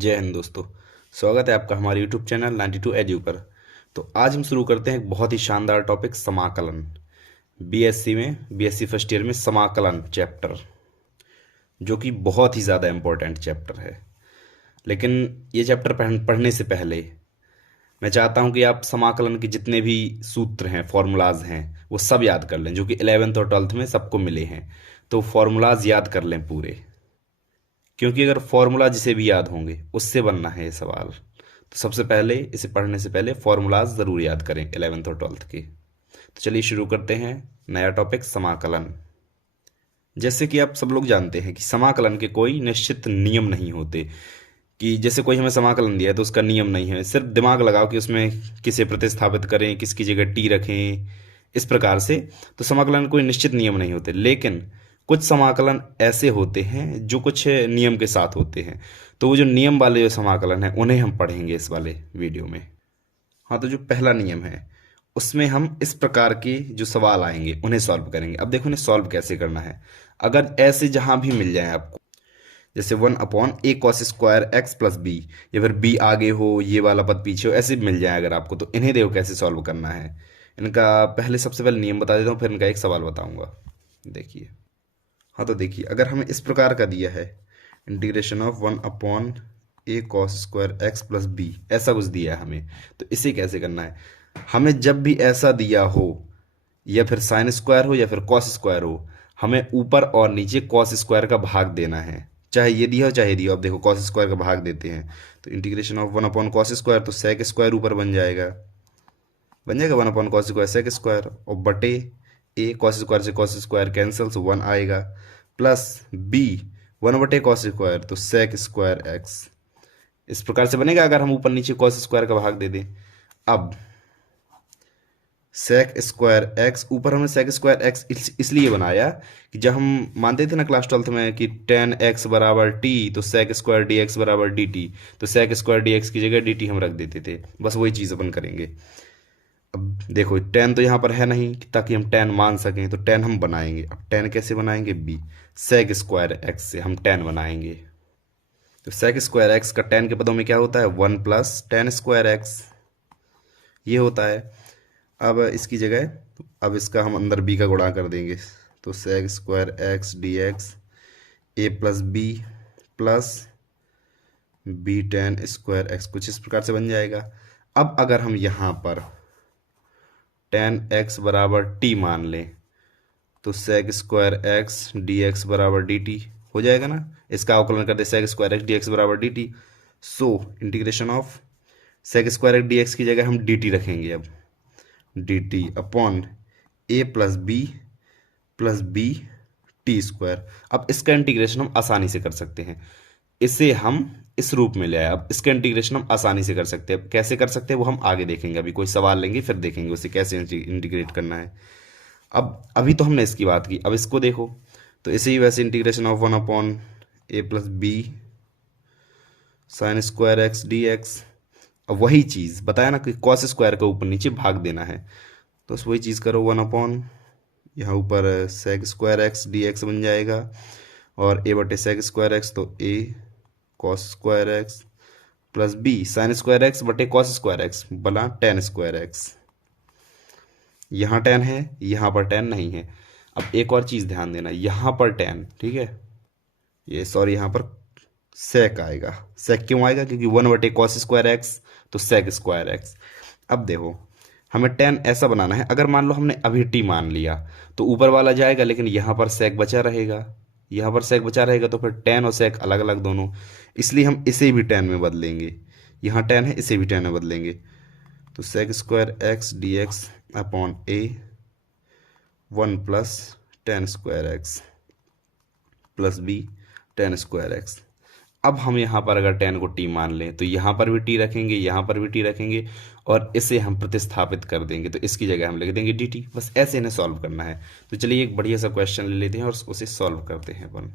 जय हिंद दोस्तों। स्वागत है आपका हमारे YouTube चैनल 92 एड्यू पर। तो आज हम शुरू करते हैं एक बहुत ही शानदार टॉपिक, समाकलन। बीएससी फर्स्ट ईयर में समाकलन चैप्टर, जो कि बहुत ही ज़्यादा इम्पोर्टेंट चैप्टर है। लेकिन ये चैप्टर पढ़ने से पहले मैं चाहता हूँ कि आप समाकलन के जितने भी सूत्र हैं, फॉर्मूलाज हैं, वो सब याद कर लें, जो कि 11th और 12th में सबको मिले हैं। तो फॉर्मूलाज याद कर लें पूरे, क्योंकि अगर फॉर्मूला जिसे भी याद होंगे उससे बनना है ये सवाल। तो सबसे पहले इसे पढ़ने से पहले फॉर्मूलाज ज़रूर याद करें 11th और 12th के। तो चलिए शुरू करते हैं नया टॉपिक, समाकलन। जैसे कि आप सब लोग जानते हैं कि समाकलन के कोई निश्चित नियम नहीं होते, कि जैसे कोई हमें समाकलन दिया है तो उसका नियम नहीं है, सिर्फ दिमाग लगाओ कि उसमें किसे प्रतिस्थापित करें, किसकी जगह टी रखें, इस प्रकार से। तो समाकलन कोई निश्चित नियम नहीं होते, लेकिन कुछ समाकलन ऐसे होते हैं जो कुछ नियम के साथ होते हैं। तो वो जो नियम वाले जो समाकलन है उन्हें हम पढ़ेंगे इस वाले वीडियो में। हाँ, तो जो पहला नियम है उसमें हम इस प्रकार के जो सवाल आएंगे उन्हें सॉल्व करेंगे। अब देखो इन्हें सॉल्व कैसे करना है। अगर ऐसे जहां भी मिल जाए आपको, जैसे 1/a cos² x + b, या फिर b आगे हो ये वाला पद पीछे हो, ऐसे मिल जाए अगर आपको, तो इन्हें देखो कैसे सॉल्व करना है। इनका सबसे पहले नियम बता देता हूँ, फिर इनका एक सवाल बताऊंगा। देखिए, हाँ तो देखिए, अगर हमें इस प्रकार का दिया है integration of 1/a cos² x + b, ऐसा कुछ दिया है हमें, तो इसे कैसे करना है। हमें जब भी ऐसा दिया हो, या फिर साइन स्क्वायर हो या फिर कॉस स्क्वायर हो, हमें ऊपर और नीचे कॉस स्क्वायर का भाग देना है। चाहे ये दिया हो चाहे दिया हो। अब देखो कॉस स्क्वायर का भाग देते हैं, तो इंटीग्रेशन ऑफ 1/cos², तो सेक स्क्वायर ऊपर बन जाएगा 1/cos² सेक स्क्वायर, और बटे ए कॉस स्क्वायर से कॉस स्क्वायर कैंसिल, सो 1 आएगा, प्लस बी 1/cos², तो सेक स्क्वायर एक्स। इस प्रकार से बनेगा अगर हम ऊपर नीचे कॉस स्क्वायर का भाग दे दें। अब सेक स्क्वायर एक्स, ऊपर हमने सेक स्क्वायर एक्स इसलिए बनाया कि जब हम मानते थे ना क्लास 12th में कि tan x = t, तो सेक स्क्वायर dx = dt, तो सेक स्क्वायर dx की जगह dt हम रख देते थे। बस वही चीज़ अपन करेंगे। अब देखो tan तो यहाँ पर है नहीं, ताकि हम tan मान सकें, तो tan हम बनाएंगे। अब tan कैसे बनाएंगे, b सेक स्क्वायर एक्स से हम tan बनाएंगे। तो सेक स्क्वायर एक्स का tan के पदों में क्या होता है, 1 + tan²x, ये होता है। अब इसकी जगह, अब इसका हम अंदर b का गुणा कर देंगे, तो sec square x dx a + b plus b tan² x, कुछ इस प्रकार से बन जाएगा। अब अगर हम यहाँ पर tan x = t मान लें, तो sec square x dx = dt हो जाएगा ना। इसका अवकलन कर दे, sec square x dx = dt। So integration of sec square x dx की जगह हम dt रखेंगे। अब dt upon a + b plus b t²। अब इसका इंटीग्रेशन हम आसानी से कर सकते हैं, इसे हम इस रूप में ले आए। अब इसका इंटीग्रेशन हम आसानी से कर सकते हैं, कैसे कर सकते हैं वो हम आगे देखेंगे। अभी कोई सवाल लेंगे फिर देखेंगे उसे कैसे इंटीग्रेट करना है। अब अभी तो हमने इसकी बात की, अब इसको देखो, तो इसे ही वैसे integration of 1/a + b sin square x dx। अब वही चीज़ बताया ना कि कॉस स्क्वायर का ऊपर नीचे भाग देना है, तो वही चीज़ करो, 1/ यहाँ ऊपर सेक स्क्वायर एक्स dx बन जाएगा, और a/सेक स्क्वायर एक्स, तो a cos square X plus b sign square x बटे कॉस स्क्वायर एक्स बना tan²x। यहाँ tan है, यहाँ पर tan नहीं है। अब एक और चीज़ ध्यान देना, यहाँ पर tan, ठीक है, ये सॉरी यहाँ पर सेक आएगा। सेक क्यों आएगा, क्योंकि 1/cos² x, तो सेक स्क्वायर एक्स। अब देखो हमें tan ऐसा बनाना है, अगर मान लो हमने अभी t मान लिया तो ऊपर वाला जाएगा, लेकिन यहाँ पर सेक बचा रहेगा, यहाँ पर सेक बचा रहेगा, तो फिर tan और सेक अलग अलग दोनों, इसलिए हम इसे भी tan में बदलेंगे। यहाँ tan है, इसे भी tan में बदलेंगे, तो sec square x dx upon a 1 + tan² x plus b tan²x। अब हम यहाँ पर अगर tan को t मान लें, तो यहाँ पर भी t रखेंगे, यहाँ पर भी t रखेंगे, और इसे हम प्रतिस्थापित कर देंगे, तो इसकी जगह हम लिख देंगे dt। बस ऐसे इन्हें सॉल्व करना है। तो चलिए एक बढ़िया सा क्वेश्चन ले लेते हैं और उसे सॉल्व करते हैं अपन।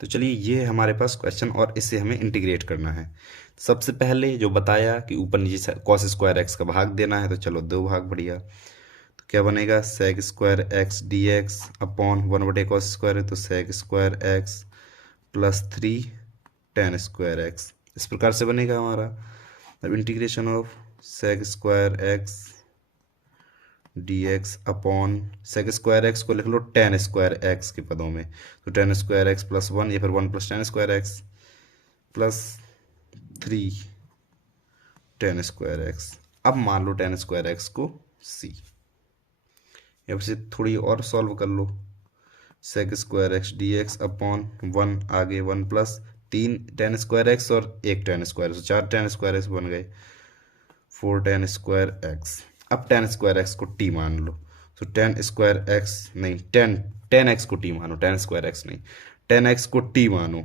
तो चलिए ये है हमारे पास क्वेश्चन, और इसे हमें इंटीग्रेट करना है। सबसे पहले जो बताया कि ऊपर नीचे कॉस स्क्वायर एक्स का भाग देना है, तो चलो 2 भाग, बढ़िया। तो क्या बनेगा, sec square x dx upon 1/cos² है, तो sec square X plus 3 tan square X, इस प्रकार से बनेगा हमारा। अब integration of sec square x D x upon sec square x को लिख लो टेन स्क्वायर एक्स के पदों में, तो tan square X plus one या फिर one plus ten square X plus three ten square x. अब मान लो टेन स्क्वायर एक्स को सी, या फिर से थोड़ी और सॉल्व कर लो। Sec square x D x upon one, आगे वन प्लस तीन टेन स्क्वायर एक्स और एक टेन स्क्वायर, तो चार टेन स्क्वायर एक्स बन गए, फोर टेन स्क्वायर एक्स। अब टेन स्क्वायर एक्स को टी मान लो, तो टेन स्क्वायर एक्स नहीं, टेन टेन एक्स को टी मानो, टेन स्क्वायर एक्स नहीं, टेन एक्स को टी मानो।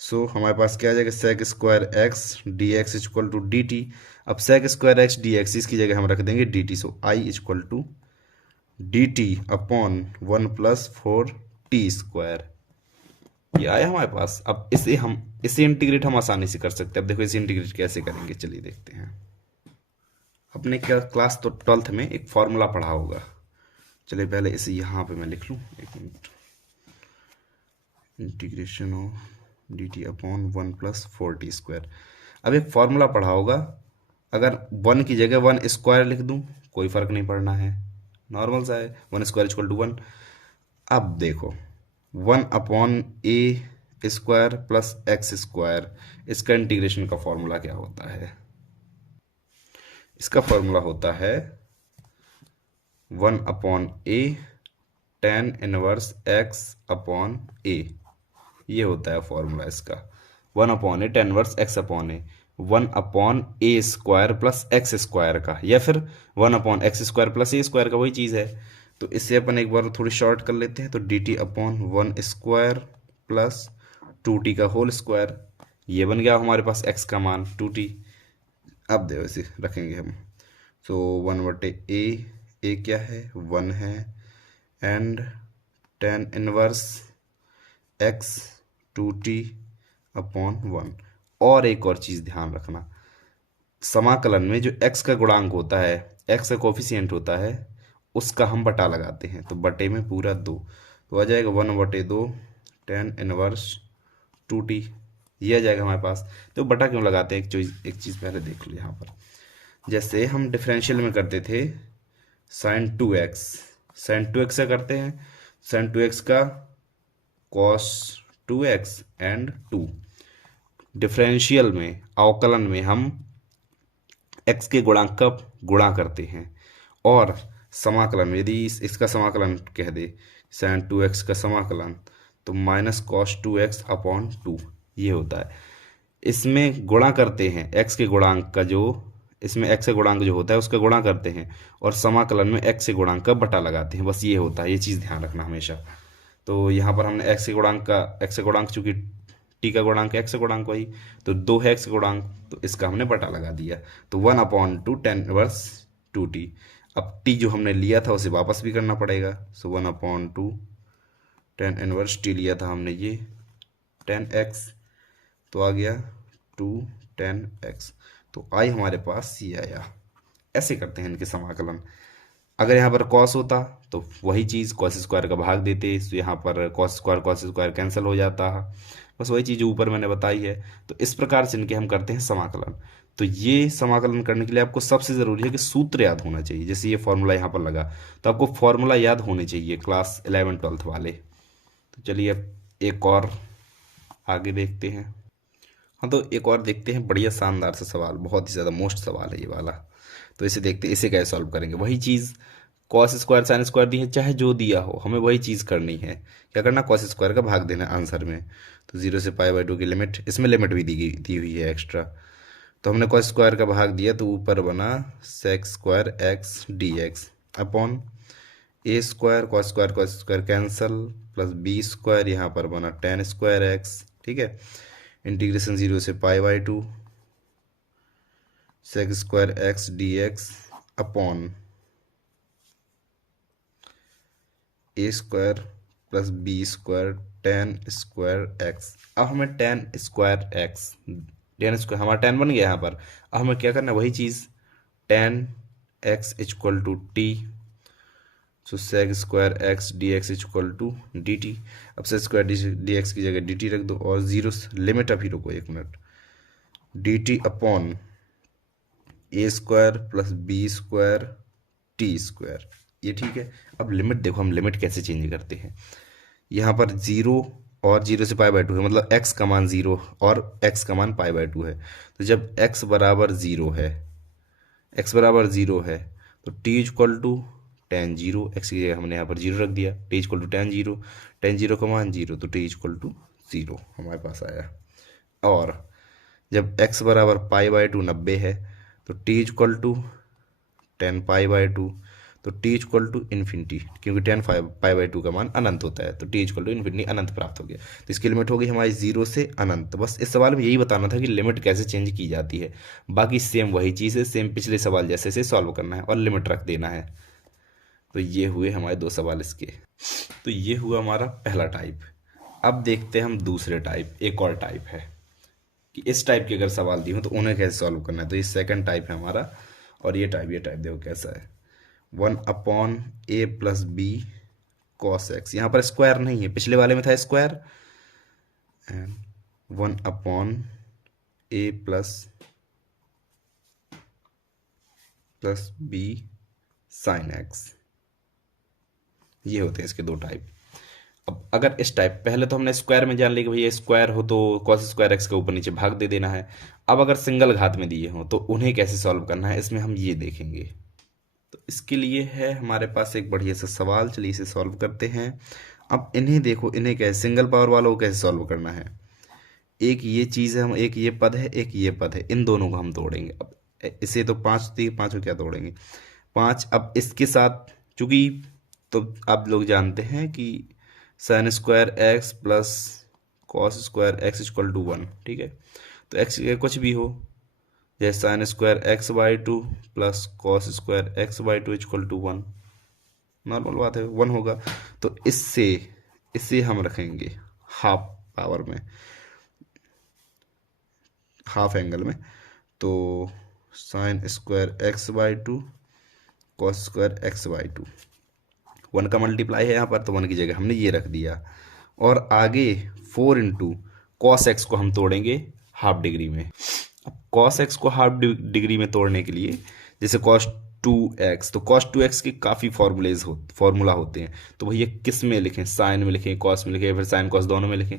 सो हमारे पास क्या आ जाएगा, sec square x D x equal to d T. अब sec square x D x इसकी जगह हम रख देंगे d t, so I equal to d t upon one plus four T square, ये आया हमारे पास। अब इसे इंटीग्रेट हम आसानी से कर सकते हैं। अब देखो इसे इंटीग्रेट कैसे करेंगे, चलिए देखते हैं। अपने क्लास तो 12th में एक फॉर्मूला पढ़ा होगा, चलिए पहले इसे यहाँ पे मैं लिख लूँ, एक minute. Integration of D t upon one plus four T square. अब एक फॉर्मूला पढ़ा होगा, अगर वन की जगह वन स्क्वायर लिख दूँ कोई फ़र्क नहीं पड़ना है, नॉर्मल सा है, one square equal to one. अब देखो वन अपॉन ए स्क्वायर प्लस एक्स स्क्वायर, इसका इंटीग्रेशन का फॉर्मूला क्या होता है? इसका फॉर्मूला होता है one upon a tan inverse x upon a, ये होता है फॉर्मूला इसका। One upon a tan inverse x upon a, one upon A square plus x square का, या फिर one upon x square plus a square का, वही चीज़ है। तो इससे अपन एक बार थोड़ी शॉर्ट कर लेते हैं, तो D t upon one square plus two T का होल स्क्वायर, ये बन गया हमारे पास एक्स का मान टू टी। अब देखो इसे रखेंगे हम, तो वन बटे ए क्या है, वन है, and tan inverse X to T upon one. और एक और चीज़ ध्यान रखना, समाकलन में जो x का गुणांक होता है, x का कोफिशिएंट होता है, उसका हम बटा लगाते हैं, तो बटे में पूरा दो, तो आ जाएगा वन बटे दो टेन इनवर्स टू टी, ये आ जाएगा हमारे पास। तो बटा क्यों लगाते हैं, एक चीज़ पहले देख लो यहाँ पर। जैसे हम डिफरेंशियल में करते थे sine two X, sine two X का करते हैं, साइन टू एक्स का cos two X and two. Differential में अवकलन में हम x के गुणांक का गुणा करते हैं, और समाकलन में यदि इसका समाकलन कह दे साइन टू एक्स का समाकलन, तो minus cos two x upon two, ये होता है। इसमें गुणा करते हैं x के गुणांक का, जो इसमें x का गुणांक जो होता है उसका गुणा करते हैं, और समाकलन में x के गुणांक का बटा लगाते हैं, बस ये होता है, ये चीज़ ध्यान रखना हमेशा। तो यहाँ पर हमने x के गुणांक चूंकि t का गुणांक x का गुणांक वही, तो दो है x का गुणांक, तो इसका हमने बटा लगा दिया, तो one upon two tan inverse two T. अब t जो हमने लिया था उसे वापस भी करना पड़ेगा, so one upon two tan inverse t लिया था हमने ये टेन एक्स, तो आ गया टू टेन एक्स, तो आई हमारे पास ये आया। ऐसे करते हैं इनके समाकलन। अगर यहाँ पर कॉस होता तो वही चीज़ कॉस स्क्वायर का भाग देते, तो यहाँ पर कॉस स्क्वायर कैंसिल हो जाता, बस वही चीज़ ऊपर मैंने बताई है। तो इस प्रकार से इनके हम करते हैं समाकलन। तो ये समाकलन करने के लिए आपको सबसे ज़रूरी है कि सूत्र याद होना चाहिए। जैसे ये फॉर्मूला यहाँ पर लगा, तो आपको फॉर्मूला याद होने चाहिए क्लास 11th-12th वाले। तो चलिए अब एक और आगे देखते हैं। हाँ, तो एक और देखते हैं, बढ़िया शानदार सा सवाल, बहुत ही ज़्यादा मोस्ट सवाल है ये वाला। तो इसे देखते हैं, इसे कैसे सॉल्व करेंगे। वही चीज़ कॉस स्क्वायर साइन स्क्वायर दी है, चाहे जो दिया हो, हमें वही चीज़ करनी है। क्या करना, कॉस स्क्वायर का भाग देना आंसर में। तो 0 से पाई बाई 2 की लिमिट, इसमें लिमिट भी दी हुई है एक्स्ट्रा, तो हमने कॉस स्क्वायर का भाग दिया, तो ऊपर बना sec square x D x upon ए square cos square cancel plus B square, यहाँ पर बना टेन स्क्वायर एक्स, ठीक है। इंटीग्रेशन 0 से pi by 2 sec square x D x upon A square plus B square tan square x. अब हमें ten square हमारा ten बन गया यहाँ पर। अब हमें क्या करना है, वही चीज़ tan x equal to t, so sec square x D x equal to d T. अब सेक स्क्वायर डी एक्स की जगह डी टी रख दो और जीरो लिमिट, अभी रुको 1 मिनट, डी टी अपॉन ए square plus B square t square, ये ठीक है। अब लिमिट देखो, हम लिमिट कैसे चेंज करते हैं। यहाँ पर जीरो और जीरो से पाई बाय टू है, मतलब एक्स का मान जीरो और एक्स का मान पाई बाय टू है। तो जब एक्स बराबर जीरो है, एक्स बराबर जीरो है, तो T equal to tan zero, X की जगह हमने यहाँ पर जीरो रख दिया, T equal to tan zero का मान जीरो, तो टी इक्वल टू जीरो हमारे पास आया। और जब x बराबर पाई बाय टू 90 है, तो t equal to 10 pi by two, तो t इक्वल टू इन्फिनिटी, क्योंकि 10 पाई बाय टू का मान अनंत होता है, तो t इक्वल टू इन्फिनिटी अनंत प्राप्त हो गया। तो इसकी लिमिट होगी हमारी जीरो से अनंत। बस इस सवाल में यही बताना था कि लिमिट कैसे चेंज की जाती है, बाकी सेम वही चीज़ है, सेम पिछले सवाल जैसे से सॉल्व करना है और लिमिट रख देना है। तो ये हुए हमारे 2 सवाल इसके। तो ये हुआ हमारा पहला टाइप। अब देखते हैं हम दूसरे टाइप, एक और टाइप है कि इस टाइप के अगर सवाल दिए हो तो उन्हें कैसे सॉल्व करना है। तो ये सेकंड टाइप है हमारा। और ये टाइप देखो कैसा है, 1/a+b cos x। यहाँ पर स्क्वायर नहीं है, पिछले वाले में था square, and 1/a+b sin x। ये होते हैं इसके 2 टाइप। अब अगर इस टाइप, पहले तो हमने स्क्वायर में जान लिया कि भैया स्क्वायर हो तो कॉस स्क्वायर एक्स का ऊपर नीचे भाग दे देना है। अब अगर सिंगल घात में दिए हों तो उन्हें कैसे सॉल्व करना है, इसमें हम ये देखेंगे। तो इसके लिए है हमारे पास एक बढ़िया सा सवाल, चलिए इसे सॉल्व करते हैं। अब इन्हें देखो, इन्हें कैसे सिंगल पावर वालों को कैसे सॉल्व करना है। एक ये चीज़ है, हम एक ये पद है, एक ये पद है, इन दोनों को हम तोड़ेंगे। अब इसे तो 5 थी, 5 को क्या तोड़ेंगे, 5। अब इसके साथ चूंकि, तो आप लोग जानते हैं कि sine square X plus cos square X equal to 1, ठीक है। तो एक्स कुछ भी हो, जैसे sine square x by two plus cos square x by two equal to 1, normal बात है, 1 होगा। तो इससे इसे हम रखेंगे हाफ पावर में, हाफ एंगल में। तो sine square x by two cos square x by two, 1 का मल्टीप्लाई है यहाँ पर, तो 1 की जगह हमने ये रख दिया। और आगे 4 इंटू कॉस एक्स को हम तोड़ेंगे हाफ डिग्री में। अब कॉस एक्स को हाफ डिग्री में तोड़ने के लिए, जैसे कॉस 2x, तो कॉस 2x के काफ़ी फॉर्मूला होते हैं। तो भैया किस में लिखें, साइन में लिखें, कॉस में लिखें, फिर साइन कॉस दोनों में लिखें।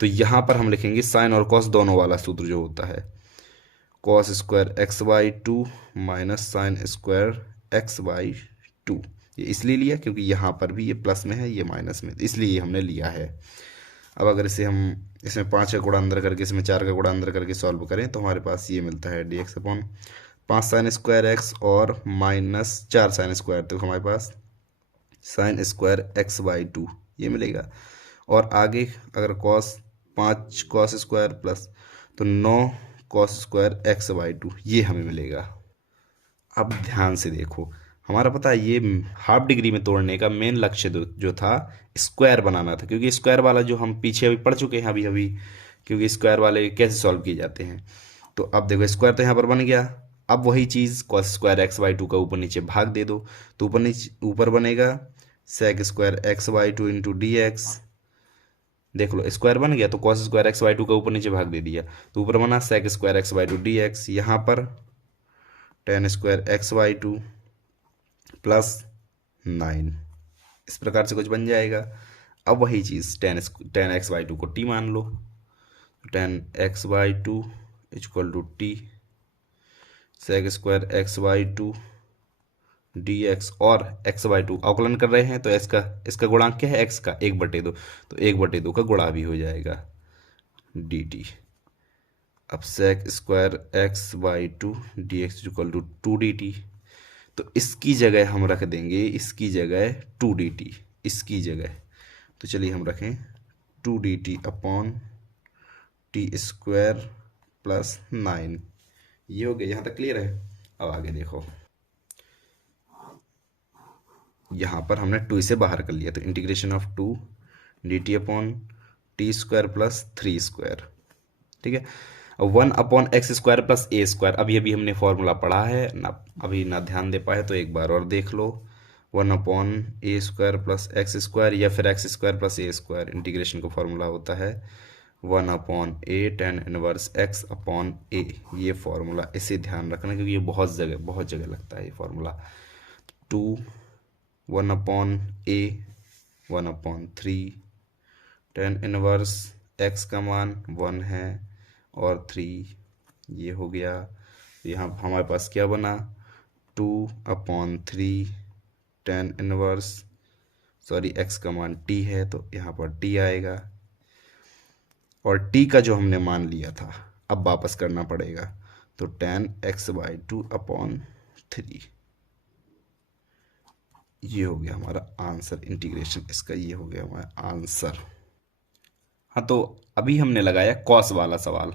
तो यहाँ पर हम लिखेंगे साइन और कॉस दोनों वाला सूत्र जो होता है, cos square x by to minus sign square x by two. ये इसलिए लिया क्योंकि यहाँ पर भी ये प्लस में है, ये माइनस में, इसलिए ये हमने लिया है। अब अगर इसे हम इसमें 5 का गुणा अंदर करके, इसमें 4 का गुणा अंदर करके सॉल्व करें तो हमारे पास ये मिलता है d x upon 5 sin square x और माइनस 4 साइन स्क्वायर, तो हमारे पास sin square x by two ये मिलेगा। और आगे अगर कॉस 5 कॉस स्क्वायर प्लस, तो 9 cos square x by two ये हमें मिलेगा। अब ध्यान से देखो, हमारा पता है ये हाफ डिग्री में तोड़ने का मेन लक्ष्य जो था स्क्वायर बनाना था, क्योंकि स्क्वायर वाला जो हम पीछे अभी पढ़ चुके हैं अभी अभी, क्योंकि स्क्वायर वाले कैसे सॉल्व किए जाते हैं। तो अब देखो स्क्वायर तो यहाँ पर बन गया। अब वही चीज़ cos square x by two का ऊपर नीचे भाग दे दो, तो ऊपर बनेगा sec square x by two into d x. देख लो स्क्वायर बन गया, तो cos square x by two का ऊपर नीचे भाग दे दिया, तो ऊपर बना sec square x by two D x. यहाँ पर tan square x by two plus 9, इस प्रकार से कुछ बन जाएगा। अब वही चीज़ टेन एक्स बाई टू को टी मान लो, tan x by two equal to t sec square x by two D x, और एक्स बाई टू अवकलन कर रहे हैं तो इसका गुणांक क्या है, एक्स का 1/2, तो 1/2 का गुणा भी हो जाएगा डी टी। अब sec square x by two D x equal to 2dt, तो इसकी जगह हम रख देंगे, इसकी जगह 2dt, इसकी जगह। तो चलिए हम रखें 2dt upon T square plus 9। ये हो गया, यहाँ तक क्लियर है। अब आगे देखो, यहाँ पर हमने 2 इसे बाहर कर लिया, तो integration of 2dt upon T square plus 3 square, ठीक है। 1/x² प्लस a स्क्वायर, अभी अभी हमने फॉर्मूला पढ़ा है ना, अभी ना ध्यान दे पाए तो एक बार और देख लो। 1/a² प्लस x², या फिर x² प्लस a²। इंटीग्रेशन का फॉर्मूला होता है 1/a tan inverse x upon a। ये फॉर्मूला, इसे ध्यान रखना क्योंकि ये बहुत जगह लगता है ये formula. 2 1/a 1/3 tan inverse x का मान 1 है और 3, ये हो गया। यहाँ हमारे पास क्या बना, 2/3 tan इनवर्स, सॉरी x का मान t है तो यहाँ पर t आएगा, और t का जो हमने मान लिया था अब वापस करना पड़ेगा, तो tan x/2/3। ये हो गया हमारा आंसर, इंटीग्रेशन इसका ये हो गया हमारा आंसर। हाँ, तो अभी हमने लगाया कॉस वाला सवाल।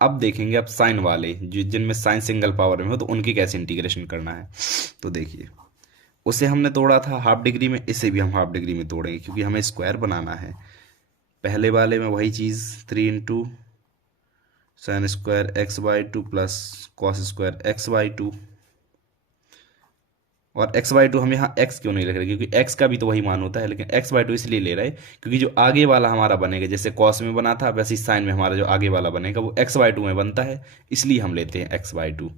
अब देखेंगे अब साइन वाले, जिनमें साइन सिंगल पावर में हो तो उनकी कैसे इंटीग्रेशन करना है। तो देखिए, उसे हमने तोड़ा था हाफ डिग्री में, इसे भी हम हाफ डिग्री में तोड़ेंगे क्योंकि हमें स्क्वायर बनाना है। पहले वाले में वही चीज़ 3 into sine square x/2 plus cos square x/2, और x/2 हम यहाँ x क्यों नहीं लिख रहे, क्योंकि x का भी तो वही मान होता है, लेकिन x/2 इसलिए ले रहे हैं क्योंकि जो आगे वाला हमारा बनेगा, जैसे cos में बना था वैसे ही साइन में हमारा जो आगे वाला बनेगा वो x/2 में बनता है, इसलिए हम लेते हैं x/2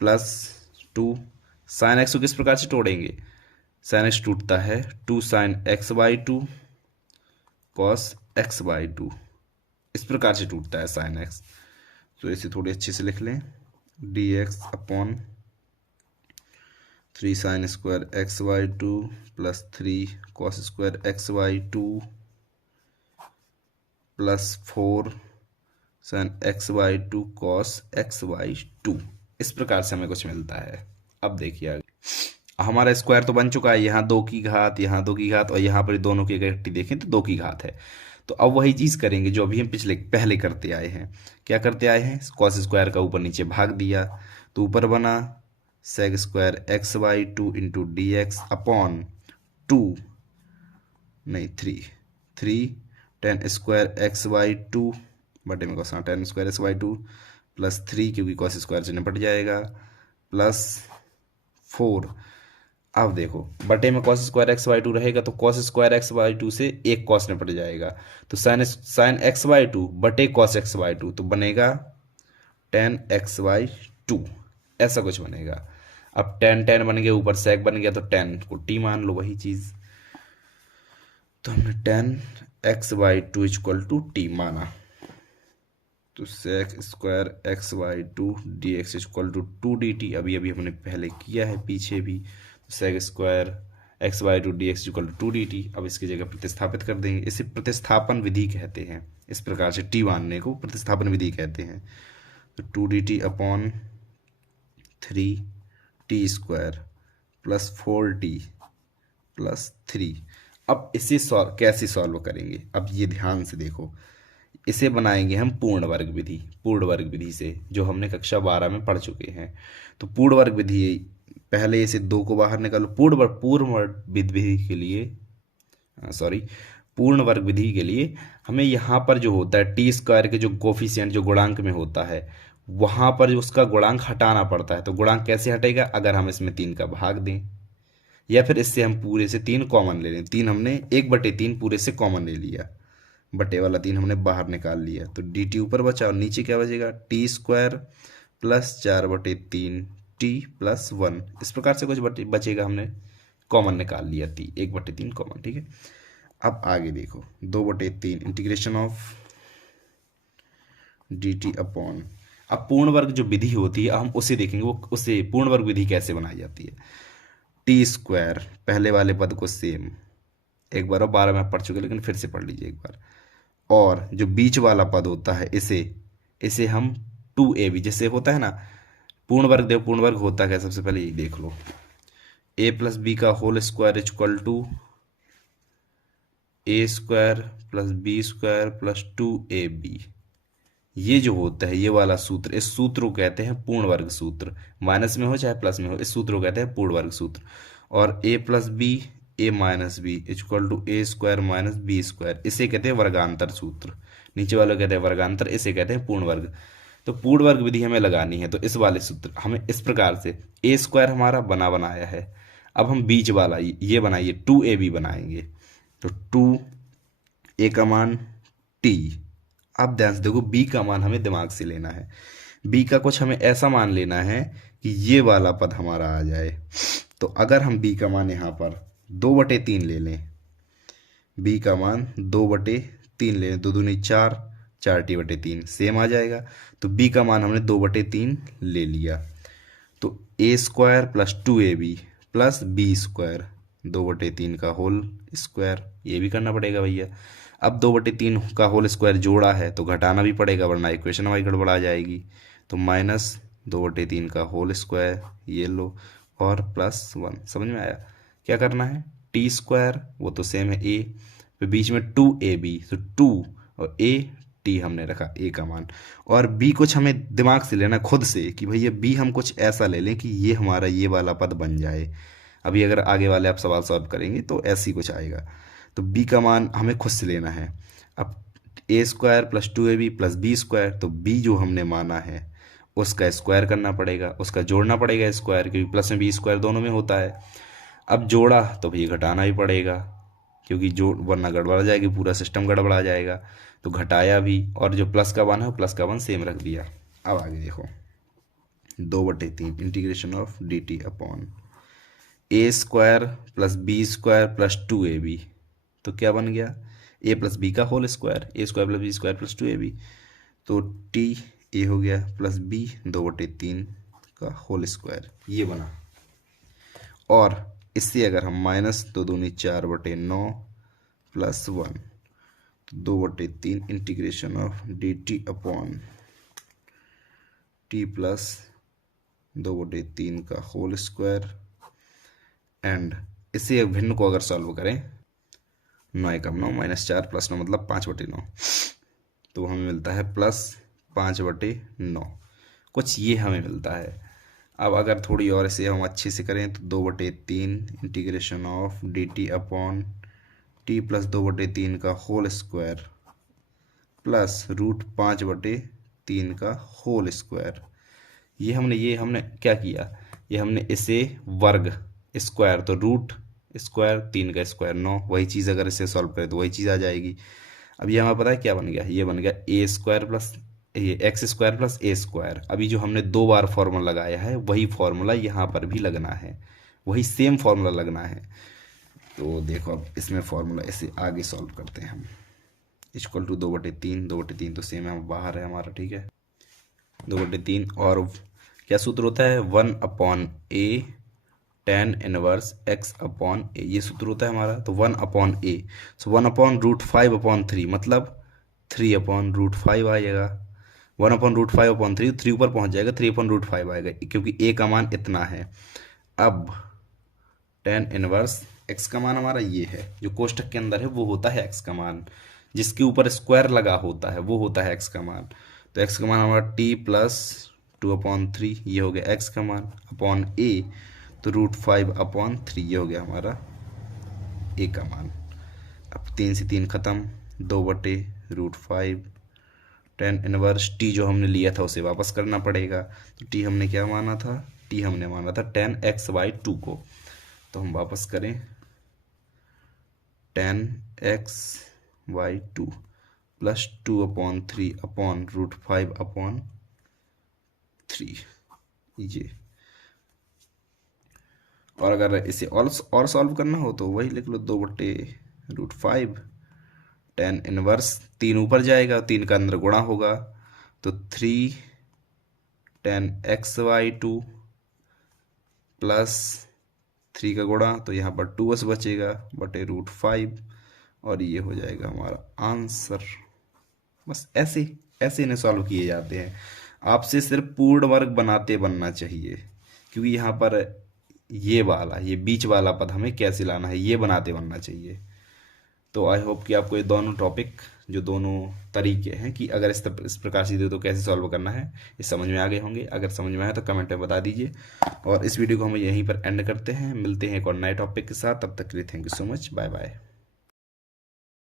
प्लस 2। साइन x को किस प्रकार से तोड़ेंगे, साइन x टूटता है 2 साइन x/2 कॉस x/2, इस प्रकार से टूटता है साइन x। तो इसे थोड़ी अच्छे से लिख लें, dx upon 3 sine square x/2 plus 3 cos square x/2 plus 4 sine x/2 cos x/2। इस प्रकार से हमें कुछ मिलता है। अब देखिए आगे, हमारा स्क्वायर तो बन चुका है, यहाँ 2 की घात, यहाँ 2 की घात, और यहाँ पर दोनों की इकट्ठी देखें तो 2 की घात है। तो अब वही चीज़ करेंगे जो अभी हम पहले करते आए हैं। क्या करते आए हैं, कॉस स्क्वायर का ऊपर नीचे भाग दिया, तो ऊपर बना sec square x/2 into dx upon 2 नहीं 3 tan स्क्वायर x/2 बटे में cos tan square x/2 plus 3, क्योंकि कॉस स्क्वायर से निपट जाएगा, प्लस 4। अब देखो, बटे में कॉस स्क्वायर x/2 रहेगा तो कॉस स्क्वायर x/2 से एक कॉस निपट जाएगा, तो साइन x/2 बटे कॉस x/2 तो बनेगा tan x/2, ऐसा कुछ बनेगा। अब tan बन गया, ऊपर सेक बन गया, तो tan को t मान लो, वही चीज। तो हमने tan x/2 equal to t माना, तो sec square x/2 dx equal to 2dt। अभी हमने पहले किया है पीछे भी, तो sec square x/2 dx equal to 2dt। अब इसकी जगह प्रतिस्थापित कर देंगे, इसे प्रतिस्थापन विधि कहते हैं। इस प्रकार से t मानने को प्रतिस्थापन विधि कहते हैं। तो 2dt upon 3t square plus 4t plus 3। अब इसे कैसे सॉल्व करेंगे, अब ये ध्यान से देखो, इसे बनाएंगे हम पूर्ण वर्ग विधि से, जो हमने कक्षा 12 में पढ़ चुके हैं। तो पूर्ण वर्ग विधि, पहले इसे 2 को बाहर निकालो। पूर्ण वर्ग विधि के लिए हमें यहाँ पर जो होता है टी स्क्वायर के जो कोफिशिएंट जो गुणांक में होता है, वहाँ पर जो उसका गुणांक हटाना पड़ता है। तो गुणांक कैसे हटेगा, अगर हम इसमें 3 का भाग दें, या फिर इससे हम पूरे से 3 कॉमन ले लें। 3 हमने 1/3 पूरे से कॉमन ले लिया, बटे वाला 3 हमने बाहर निकाल लिया, तो डी टी ऊपर बचा और नीचे क्या बचेगा, T square plus 4/3 T plus 1। इस प्रकार से कुछ बचेगा, हमने कॉमन निकाल लिया, 1/3 कॉमन, ठीक है। अब आगे देखो, 2/3 integration of D t upon, अब पूर्ण वर्ग जो विधि होती है हम उसे देखेंगे, वो उसे पूर्ण वर्ग विधि कैसे बनाई जाती है। टी स्क्वायर, पहले वाले पद को सेम एक बार और 12 में पढ़ चुके, लेकिन फिर से पढ़ लीजिए एक बार। और जो बीच वाला पद होता है इसे हम 2ab, जैसे होता है ना पूर्ण वर्ग होता है, सबसे पहले ये देख लो, a प्लस बी का whole square equal to a square plus B square plus 2ab। ये जो होता है ये वाला सूत्र, इस सूत्र को कहते हैं पूर्ण वर्ग सूत्र, माइनस में हो चाहे प्लस में हो, इस सूत्र को कहते हैं पूर्ण वर्ग सूत्र। और a plus B a minus B equal to a square minus B square, इसे कहते हैं वर्गांतर सूत्र। नीचे वाले कहते हैं वर्गांतर, इसे कहते हैं पूर्ण वर्ग। तो पूर्ण वर्ग विधि हमें लगानी है, तो इस वाले सूत्र हमें इस प्रकार से, a स्क्वायर हमारा बनाया है, अब हम बीच वाला ये बनाइए 2ab बनाएंगे। तो 2a का मान t। अब ध्यान से देखो b का मान हमें दिमाग से लेना है। b का कुछ हमें ऐसा मान लेना है कि ये वाला पद हमारा आ जाए। तो अगर हम b का मान यहाँ पर 2/3 ले लें, b का मान 2/3 ले लें, 2 दूनी 4, 4t/3 सेम आ जाएगा। तो b का मान हमने 2/3 ले लिया। तो a² plus 2ab plus b², 2/3 का होल स्क्वायर, ये भी करना पड़ेगा भैया। अब 2/3 का होल स्क्वायर जोड़ा है तो घटाना भी पड़ेगा, वरना इक्वेशन हमारी गड़बड़ा जाएगी। तो माइनस 2/3 का होल स्क्वायर, ये लो, और +1। समझ में आया? क्या करना है, t² वो तो सेम है a, फिर बीच में 2ab, तो 2 और a t हमने रखा a का मान। और b कुछ हमें दिमाग से लेना खुद से कि भैया b हम कुछ ऐसा ले लें कि ये हमारा ये वाला पद बन जाए। अभी अगर आगे वाले आप सवाल सॉल्व करेंगे तो ऐसे ही कुछ आएगा। तो b का मान हमें खुद से लेना है। अब a² plus 2ab plus b², तो b जो हमने माना है उसका स्क्वायर करना पड़ेगा, उसका जोड़ना पड़ेगा स्क्वायर, क्योंकि प्लस में b² दोनों में होता है। अब जोड़ा तो भैया घटाना भी पड़ेगा, क्योंकि जोड़ वरना गड़बड़ा जाएगी, पूरा सिस्टम गड़बड़ा जाएगा। तो घटाया भी, और जो प्लस का वन है प्लस का वन सेम रख दिया। अब आगे देखो 2/3 integration of dt upon a² plus b² plus 2ab, तो क्या बन गया, a प्लस बी का whole square, a² plus b² plus 2ab। तो t a हो गया प्लस b 2/3 का होल स्क्वायर, ये बना। और इससे अगर हम माइनस 2 दूनी 4/9 plus 1, 2/3 integration of dt upon t plus 2/3 का होल स्क्वायर। एंड इसे भिन्न को अगर सॉल्व करें, 9 एकम 9 -4 प्लस 9 मतलब 5/9, तो हमें मिलता है प्लस 5/9, कुछ ये हमें मिलता है। अब अगर थोड़ी और इसे हम अच्छे से करें तो 2/3 integration of dt upon t plus 2/3 का होल स्क्वायर प्लस √5/3 का होल स्क्वायर। ये हमने क्या किया, ये हमने इसे वर्ग स्क्वायर, तो रूट स्क्वायर 3 का स्क्वायर 9, वही चीज़ अगर इसे सॉल्व करें तो वही चीज़ आ जाएगी। अब ये हमें पता है क्या बन गया, ये बन गया a² प्लस ये x² प्लस a²। अभी जो हमने 2 बार फॉर्मूला लगाया है वही फॉर्मूला यहाँ पर भी लगना है, वही सेम फॉर्मूला लगना है। तो देखो अब इसमें फॉर्मूला इसे आगे सॉल्व करते हैं हम। इक्वल टू 2/3 तो सेम है, बाहर है हमारा, ठीक है। 2/3 और क्या सूत्र होता है, 1/a tan इनवर्स x/a, ये सूत्र होता है हमारा। तो 1/a, सो 1/√5/3 मतलब 3/√5 आएगा। 1/√5/3, 3 ऊपर पहुंच जाएगा, 3/√5 आएगा, क्योंकि a का मान इतना है। अब tan इनवर्स x का मान हमारा ये है, जो कोष्टक के अंदर है वो होता है x का मान, जिसके ऊपर स्क्वायर लगा होता है वो होता है x का मान। तो x का मान हमारा t प्लस 2/3, ये हो गया x का मान, अपॉन a तो √5/3, ये हो गया हमारा a का मान। अब 3 से 3 खत्म, 2/√5, tan इनवर्स t जो हमने लिया था उसे वापस करना पड़ेगा। तो t हमने क्या माना था, t हमने माना था tan x/2 को, तो हम वापस करें tan x/2 प्लस 2/3 अपॉन √5/3, ये। और अगर इसे और सॉल्व करना हो तो वही लिख लो, 2/√5, tan इनवर्स 3 ऊपर जाएगा, 3 का अंदर गुणा होगा, तो 3 tan x/2 प्लस 3 का गुणा, तो यहाँ पर 2s बचेगा /√5, और ये हो जाएगा हमारा आंसर। बस ऐसे ऐसे इन्हें सॉल्व किए जाते हैं। आपसे सिर्फ पूर्ण वर्ग बनाते बनना चाहिए, क्योंकि यहाँ पर ये बीच वाला पद हमें कैसे लाना है ये बनाते बनना चाहिए। तो आई होप कि आपको ये दोनों टॉपिक, जो दोनों तरीके हैं कि अगर इस प्रकार से दे तो कैसे सॉल्व करना है, ये समझ में आ गए होंगे। अगर समझ में आया तो कमेंट में बता दीजिए। और इस वीडियो को हम यहीं पर एंड करते हैं, मिलते हैं एक और नए टॉपिक के साथ। तब तक के लिए thank you so much, bye bye.